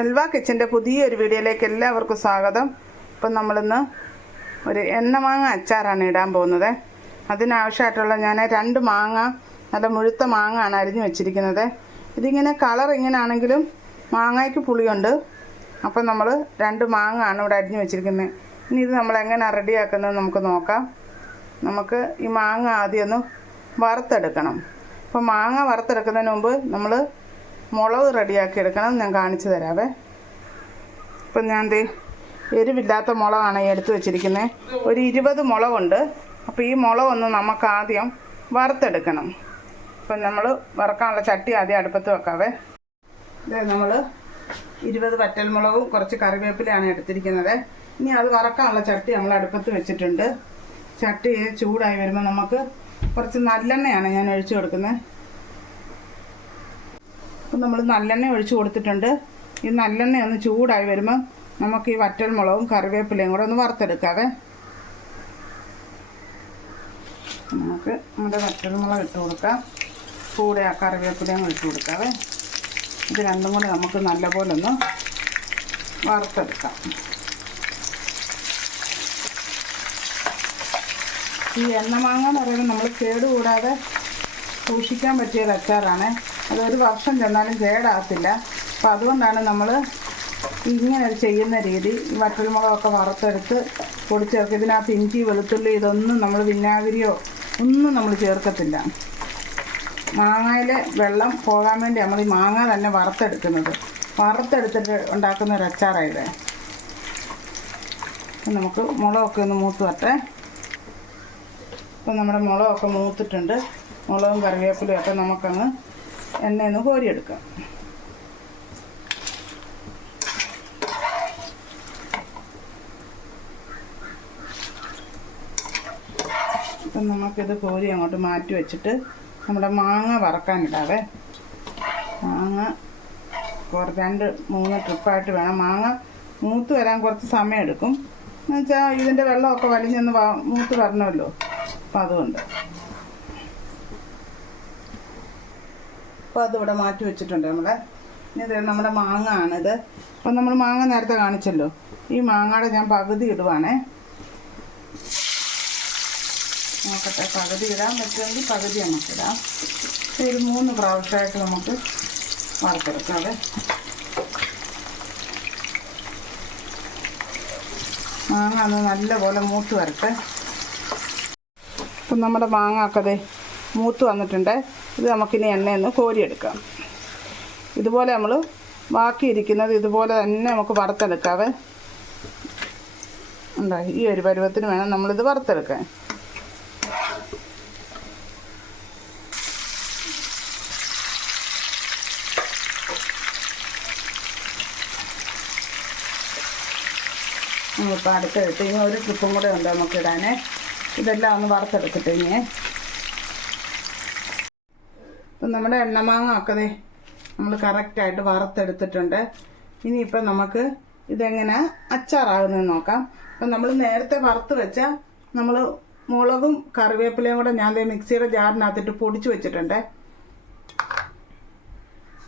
ഷെൽവ കിച്ചന്റെ പുതിയൊരു വീഡിയോയിലേക്ക് എല്ലാവർക്കും സ്വാഗതം. ഇപ്പം നമ്മളിന്ന് ഒരു എണ്ണ മാങ്ങ അച്ചാറാണ് ഇടാൻ പോകുന്നത്. അതിനാവശ്യമായിട്ടുള്ള ഞാൻ രണ്ട് മാങ്ങ നല്ല മുഴുത്ത മാങ്ങ ആണ് അരിഞ്ഞു വെച്ചിരിക്കുന്നത്. ഇതിങ്ങനെ കളർ ഇങ്ങനെ ആണെങ്കിലും മാങ്ങയ്ക്ക് പുളിയുണ്ട്. അപ്പം നമ്മൾ രണ്ട് മാങ്ങ ആണ് ഇവിടെ അരിഞ്ഞു വെച്ചിരിക്കുന്നത്. ഇനി ഇത് നമ്മൾ എങ്ങനെ റെഡിയാക്കുന്നത് നമുക്ക് നോക്കാം. നമുക്ക് ഈ മാങ്ങ ആദ്യം ഒന്ന് വറുത്തെടുക്കണം. അപ്പോൾ മാങ്ങ വറുത്തെടുക്കുന്നതിന് മുമ്പ് നമ്മൾ മുളക് റെഡിയാക്കി എടുക്കണം ഞാൻ കാണിച്ചു തരാവേ. ഇപ്പം ഞാൻ ദേ എരിവില്ലാത്ത മുളകാണ് എടുത്തു വെച്ചിരിക്കുന്നത് ഒരു ഇരുപത് മുളകുണ്ട്. അപ്പോൾ ഈ മുളകൊന്ന് നമുക്ക് ആദ്യം വറുത്തെടുക്കണം. അപ്പം നമ്മൾ വറക്കാനുള്ള ചട്ടി ആദ്യം അടുപ്പത്ത് വെക്കാവേ. ഇത് നമ്മൾ ഇരുപത് വറ്റൽമുളകും കുറച്ച് കറിവേപ്പിലയാണ് എടുത്തിരിക്കുന്നത്. ഇനി അത് വറക്കാനുള്ള ചട്ടി നമ്മൾ അടുപ്പത്ത് വെച്ചിട്ടുണ്ട്. ചട്ടി ചൂടായി വരുമ്പോൾ നമുക്ക് കുറച്ച് നല്ലെണ്ണയാണ് ഞാൻ ഒഴിച്ചു കൊടുക്കുന്നത്. അപ്പം നമ്മൾ നല്ലെണ്ണ ഒഴിച്ച് കൊടുത്തിട്ടുണ്ട്. ഈ നല്ലെണ്ണ ഒന്ന് ചൂടായി വരുമ്പോൾ നമുക്ക് ഈ വറ്റൽ മുളകും കറിവേപ്പിലയും കൂടെ ഒന്ന് വറുത്തെടുക്കാതെ നമുക്ക് നമ്മുടെ വറ്റൽ മുളക് ഇട്ട് കൊടുക്കാം. കൂടെ ആ കറിവേപ്പിലയും ഇട്ട് കൊടുക്കാതെ ഇത് രണ്ടും കൂടെ നമുക്ക് നല്ലപോലെ ഒന്ന് വറുത്തെടുക്കാം. ഈ എണ്ണമാങ്ങ എന്ന് പറയുമ്പോൾ നമ്മൾ കേടുകൂടാതെ സൂക്ഷിക്കാൻ പറ്റിയ ഒരു അതൊരു വർഷം ചെന്നാലും കേടാകത്തില്ല. അപ്പം അതുകൊണ്ടാണ് നമ്മൾ ഇങ്ങനെ ചെയ്യുന്ന രീതി വറ്റൽമുളകൊക്കെ വറുത്തെടുത്ത് പൊടിച്ചേർക്കും ഇതിനകത്ത് ഇഞ്ചി വെളുത്തുള്ളി ഇതൊന്നും നമ്മൾ വിനാഗിരിയോ ഒന്നും നമ്മൾ ചേർക്കത്തില്ല. മാങ്ങയിലെ വെള്ളം പോകാൻ വേണ്ടി നമ്മൾ ഈ മാങ്ങ തന്നെ വറുത്തെടുക്കുന്നത്. വറുത്തെടുത്തിട്ട് ഉണ്ടാക്കുന്ന ഒരു അച്ചാറാണ് ഇത്. നമുക്ക് മുളകൊക്കെ ഒന്ന് മൂത്ത് വരട്ടെ. ഇപ്പം നമ്മുടെ മുളകൊക്കെ മൂത്തിട്ടുണ്ട്. മുളകും കറിവേപ്പിലയും ഒക്കെ നമുക്കങ്ങ് എണ്ണയിൽ നിന്ന് കോരിയെടുക്കാം. അപ്പം നമുക്കിത് കോരി അങ്ങോട്ട് മാറ്റി വെച്ചിട്ട് നമ്മുടെ മാങ്ങ വറക്കാനിടാവേ. മാങ്ങ കുറച്ച് രണ്ട് മൂന്ന് ട്രിപ്പായിട്ട് വേണം. മാങ്ങ മൂത്ത് വരാൻ കുറച്ച് സമയം എടുക്കും എന്നുവെച്ചാൽ ഇതിന്റെ വെള്ളമൊക്കെ വലിഞ്ഞൊന്ന് മൂത്ത് വരണമല്ലോ. അപ്പം അതുകൊണ്ട്. അപ്പോൾ അതിവിടെ മാറ്റി വെച്ചിട്ടുണ്ട് നമ്മുടെ ഇത് നമ്മുടെ മാങ്ങ ആണിത് അപ്പം നമ്മൾ മാങ്ങ നേരത്തെ കാണിച്ചല്ലോ. ഈ മാങ്ങയുടെ ഞാൻ പകുതി ഇടുവാണേ. നോക്കട്ടെ പകുതി ഇടാൻ പറ്റുമെങ്കിൽ പകുതി നമുക്കിടാം ഒരു മൂന്ന് പ്രാവശ്യമായിട്ട് നമുക്ക് വറുത്തെടുക്കാതെ മാങ്ങ ഒന്ന് നല്ലപോലെ മൂത്ത് വരട്ടെ. അപ്പം നമ്മുടെ മാങ്ങ ഒക്കെ ദേ മൂത്ത് വന്നിട്ടുണ്ട്. ഇത് നമുക്കിനി എണ്ണയൊന്ന് കോരിയെടുക്കാം. ഇതുപോലെ നമ്മൾ ബാക്കിയിരിക്കുന്നത് ഇതുപോലെ തന്നെ നമുക്ക് വറുത്തെടുക്കാവേ. ഉണ്ടോ? ഈ ഒരു പരുവത്തിന് വേണം നമ്മളിത് വറുത്തെടുക്കാൻ. നമ്മളിപ്പോൾ അടുത്തെടുത്ത് ഇനി ഒരു ട്രിപ്പും കൂടെ ഉണ്ട് നമുക്കിടാനേ. ഇതെല്ലാം ഒന്ന് വറുത്തെടുക്കട്ടെ ഇനി ഇപ്പം നമ്മുടെ എണ്ണമാങ്ങ ഒക്കെ ദേ നമ്മൾ കറക്റ്റായിട്ട് വറുത്തെടുത്തിട്ടുണ്ട്. ഇനിയിപ്പം നമുക്ക് ഇതെങ്ങനെ അച്ചാറാകുന്നത് നോക്കാം. അപ്പം നമ്മൾ നേരത്തെ വറുത്ത് വെച്ച നമ്മൾ മുളകും കറിവേപ്പിലയും കൂടെ ഞാൻ മിക്സിയുടെ ജാറിനകത്തിട്ട് പൊടിച്ച് വെച്ചിട്ടുണ്ട്.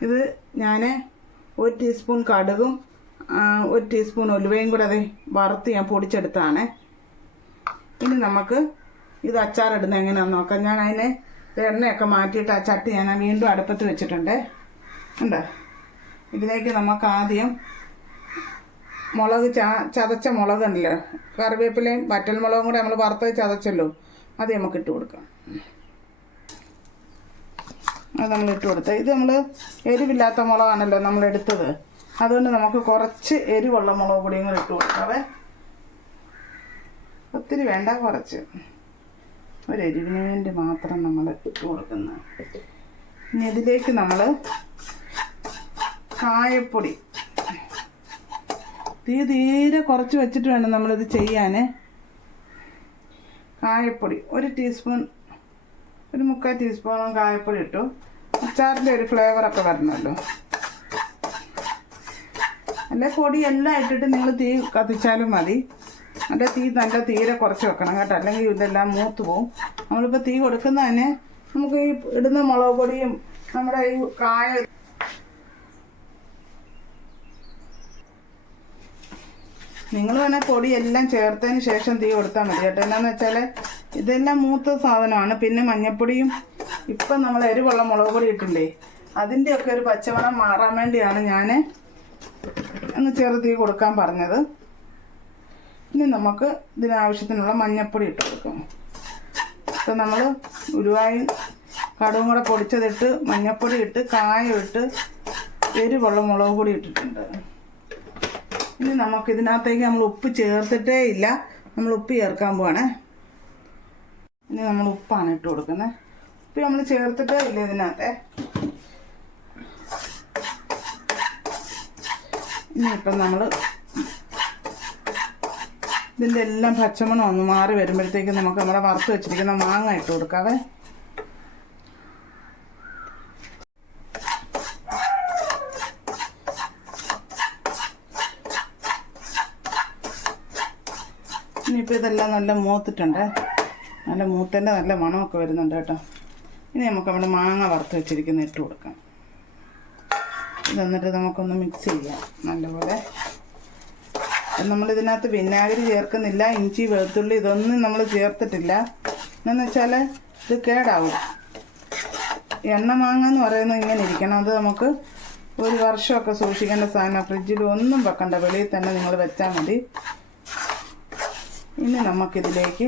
ഇത് ഞാൻ ഒരു ടീസ്പൂൺ കടുകും ഒരു ടീസ്പൂൺ ഉലുവയും കൂടെ അതെ വറുത്ത് ഞാൻ പൊടിച്ചെടുത്താണ്. ഇനി നമുക്ക് ഇത് അച്ചാറിടുന്നത് എങ്ങനെയാണെന്ന് നോക്കാം. ഞാൻ അതിനെ എണ്ണയൊക്കെ മാറ്റിയിട്ട് ആ ചട്ടി ഞാൻ വീണ്ടും അടുപ്പത്ത് വെച്ചിട്ടുണ്ട്. ഉണ്ട് ഇതിലേക്ക് നമുക്ക് ആദ്യം മുളക് ചാ ചതച്ച മുളകുണ്ടല്ലോ കറിവേപ്പിലയും വറ്റൽ മുളകും കൂടെ നമ്മൾ വറുത്തത് ചതച്ചല്ലോ. അത് നമുക്ക് ഇട്ട് കൊടുക്കാം. അത് നമ്മൾ ഇട്ട് കൊടുത്ത്. ഇത് നമ്മൾ എരിവില്ലാത്ത മുളകാണല്ലോ നമ്മൾ എടുത്തത്. അതുകൊണ്ട് നമുക്ക് കുറച്ച് എരിവുള്ള മുളക് പൊടിയും കൂടെ ഇട്ട് കൊടുക്കാവേ ഒത്തിരി വേണ്ട കുറച്ച്. ഒരു എരിവിന് വേണ്ടി മാത്രം നമ്മൾ ഇട്ട് കൊടുക്കുന്നത്. ഇനി ഇതിലേക്ക് നമ്മൾ കായപ്പൊടി. തീ തീരെ കുറച്ച് വെച്ചിട്ട് വേണം നമ്മളിത് ചെയ്യാൻ കായപ്പൊടി. ഒരു ടീസ്പൂൺ ഒരു മുക്കാൽ ടീസ്പൂണും കായപ്പൊടി ഇട്ടു. അച്ചാറിന്റെ ഒരു ഫ്ലേവറൊക്കെ വരണമല്ലോ അല്ലെ പൊടി എല്ലാം ഇട്ടിട്ട് നിങ്ങൾ തീ കത്തിച്ചാലും മതി. അതിന്റെ തീ നല്ല തീരെ കുറച്ച് വെക്കണം കേട്ടോ. അല്ലെങ്കിൽ ഇതെല്ലാം മൂത്ത് പോവും. നമ്മളിപ്പോൾ തീ കൊടുക്കുന്ന തന്നെ നമുക്ക് ഈ ഇടുന്ന മുളക് പൊടിയും നമ്മുടെ ഈ കായ നിങ്ങൾ വേണേൽ പൊടി എല്ലാം ചേർത്തതിന് ശേഷം തീ കൊടുത്താൽ മതി കേട്ടോ. എന്താണെന്ന് വെച്ചാൽ ഇതെല്ലാം മൂത്ത സാധനമാണ്. പിന്നെ മഞ്ഞപ്പൊടിയും ഇപ്പം നമ്മൾ എരിവുള്ള മുളക് പൊടി ഇട്ടില്ലേ അതിന്റെയൊക്കെ ഒരു പച്ചമണം മാറാൻ വേണ്ടിയാണ് ഞാൻ ഒന്ന് ചെറു തീ കൊടുക്കാൻ പറഞ്ഞത്. ഇനി നമുക്ക് ഇതിനാവശ്യത്തിനുള്ള മഞ്ഞപ്പൊടി ഇട്ട് കൊടുക്കും. ഇപ്പം നമ്മൾ ഉരുവായി കടുവും കൂടെ പൊടിച്ചതിട്ട് മഞ്ഞപ്പൊടി ഇട്ട് കായം ഇട്ട് എരിവുള്ള മുളക് പൊടി ഇട്ടിട്ടുണ്ട്. ഇനി നമുക്ക് ഇതിനകത്തേക്ക് നമ്മൾ ഉപ്പ് ചേർത്തിട്ടേ ഇല്ല. നമ്മൾ ഉപ്പ് ചേർക്കാൻ പോവാണേ. ഇനി നമ്മൾ ഉപ്പാണ് ഇട്ട് കൊടുക്കുന്നത് ഉപ്പ് നമ്മൾ ചേർത്തിട്ടേ ഇല്ല ഇതിനകത്തെ. ഇനിയിപ്പം നമ്മൾ ഇതിന്റെ എല്ലാം പച്ചമണം ഒന്ന് മാറി വരുമ്പോഴത്തേക്കും നമുക്ക് നമ്മുടെ വറുത്ത് വെച്ചിരിക്കുന്ന മാങ്ങ ഇട്ട് കൊടുക്കാവേ. ഇനിയിപ്പോൾ ഇതെല്ലാം നല്ല മൂത്തിട്ടുണ്ട്. നല്ല മൂത്തന്റെ നല്ല മണമൊക്കെ വരുന്നുണ്ട് കേട്ടോ. ഇനി നമുക്ക് നമ്മുടെ മാങ്ങ വറുത്ത് വെച്ചിരിക്കുന്ന ഇട്ട് കൊടുക്കാം. ഇത് എന്നിട്ട് നമുക്കൊന്ന് മിക്സ് ചെയ്യാം. നല്ലപോലെ നമ്മൾ ഇതിനകത്ത് വിനാഗിരി ചേർക്കുന്നില്ല ഇഞ്ചി വെളുത്തുള്ളി ഇതൊന്നും നമ്മൾ ചേർത്തിട്ടില്ല. എന്നു വെച്ചാൽ ഇത് കേടാവും. എണ്ണ മാങ്ങ എന്ന് പറയുന്നത് ഇങ്ങനെ ഇരിക്കണം. അത് നമുക്ക് ഒരു വർഷമൊക്കെ സൂക്ഷിക്കേണ്ട സാധനം. ഫ്രിഡ്ജിൽ ഒന്നും വെക്കണ്ട. വെളിയിൽ തന്നെ നിങ്ങൾ വെച്ചാൽ മതി. ഇനി നമുക്കിതിലേക്ക്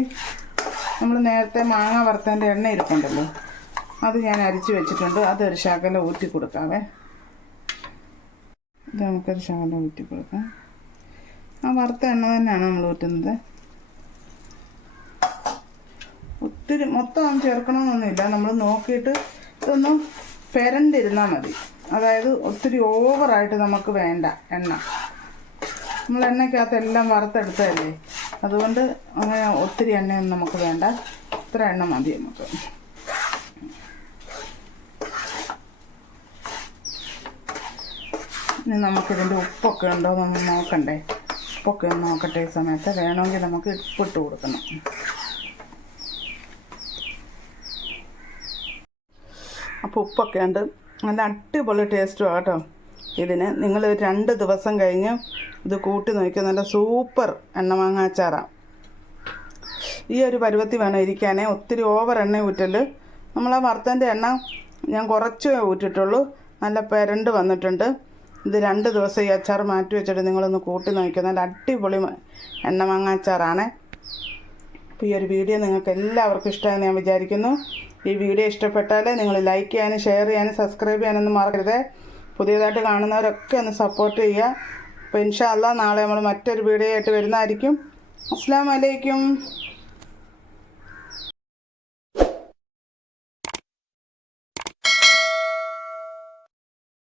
നമ്മൾ നേരത്തെ മാങ്ങ വറുത്തതിന്റെ എണ്ണ ഇരിപ്പുണ്ടല്ലോ. അത് ഞാൻ അരിച്ചു വെച്ചിട്ടുണ്ട്. അതൊരു ശകലം ഊറ്റി കൊടുക്കാവേ ഇത് നമുക്കൊരു ശകലം ഊറ്റി കൊടുക്കാം ആ വറുത്ത എണ്ണ തന്നെയാണ് നമ്മൾ ഊറ്റുന്നത്? ഒത്തിരി മൊത്തം ചേർക്കണമെന്നൊന്നുമില്ല. നമ്മൾ നോക്കിയിട്ട് ഇതൊന്ന് പെരണ്ടിരുന്നാൽ മതി. അതായത് ഒത്തിരി ഓവറായിട്ട് നമുക്ക് വേണ്ട എണ്ണ. നമ്മൾ എണ്ണയ്ക്കകത്ത് എല്ലാം വറുത്തെടുത്തതല്ലേ? അതുകൊണ്ട് അങ്ങനെ ഒത്തിരി എണ്ണയൊന്നും നമുക്ക് വേണ്ട. ഇത്ര എണ്ണ മതി നമുക്ക്. ഇനി നമുക്കിതിന്റെ ഉപ്പൊക്കെ ഉണ്ടോ എന്നൊന്ന് നോക്കണ്ടേ? ഉപ്പൊക്കെ ഒന്ന് നോക്കട്ടെ ഈ സമയത്ത്. വേണമെങ്കിൽ നമുക്ക് ഉപ്പിട്ട് കൊടുക്കണം. അപ്പോൾ ഉപ്പൊക്കെ ഉണ്ട്. നല്ല അടിപൊളി ടേസ്റ്റും കേട്ടോ ഇതിന്. നിങ്ങൾ രണ്ട് ദിവസം കഴിഞ്ഞ് ഇത് കൂട്ടി നോക്കിയാൽ നല്ല സൂപ്പർ എണ്ണമാങ്ങ അച്ചാറാണ് ഈ ഒരു പരുവത്തിൽ വേണം ഇരിക്കാനേ. ഒത്തിരി ഓവർ എണ്ണ ഊറ്റൽ നമ്മൾ ആ വറുത്തതിന്റെ എണ്ണ ഞാൻ കുറച്ചേ ഊറ്റിട്ടുള്ളൂ. നല്ല പെരണ്ട് വന്നിട്ടുണ്ട്. ഇത് രണ്ട് ദിവസം ഈ അച്ചാർ മാറ്റി വെച്ചിട്ട് നിങ്ങളൊന്ന് കൂട്ടി നോക്കിയാൽ നല്ല അടിപൊളി എണ്ണ എണ്ണമാങ്ങ അച്ചാറാണ്. അപ്പോൾ ഈ ഒരു വീഡിയോ നിങ്ങൾക്ക് എല്ലാവർക്കും ഇഷ്ടമായെന്ന് ഞാൻ വിചാരിക്കുന്നു. ഈ വീഡിയോ ഇഷ്ടപ്പെട്ടാൽ നിങ്ങൾ ലൈക്ക് ചെയ്യാനും ഷെയർ ചെയ്യാനും സബ്സ്ക്രൈബ് ചെയ്യാനൊന്നും മറക്കരുത്. പുതിയതായിട്ട് കാണുന്നവരൊക്കെ ഒന്ന് സപ്പോർട്ട് ചെയ്യുക. അപ്പോൾ ഇൻഷാ അല്ലാ നാളെ നമ്മൾ മറ്റൊരു വീഡിയോ ആയിട്ട് വരുന്നതായിരിക്കും. അസ്സാം വലൈക്കും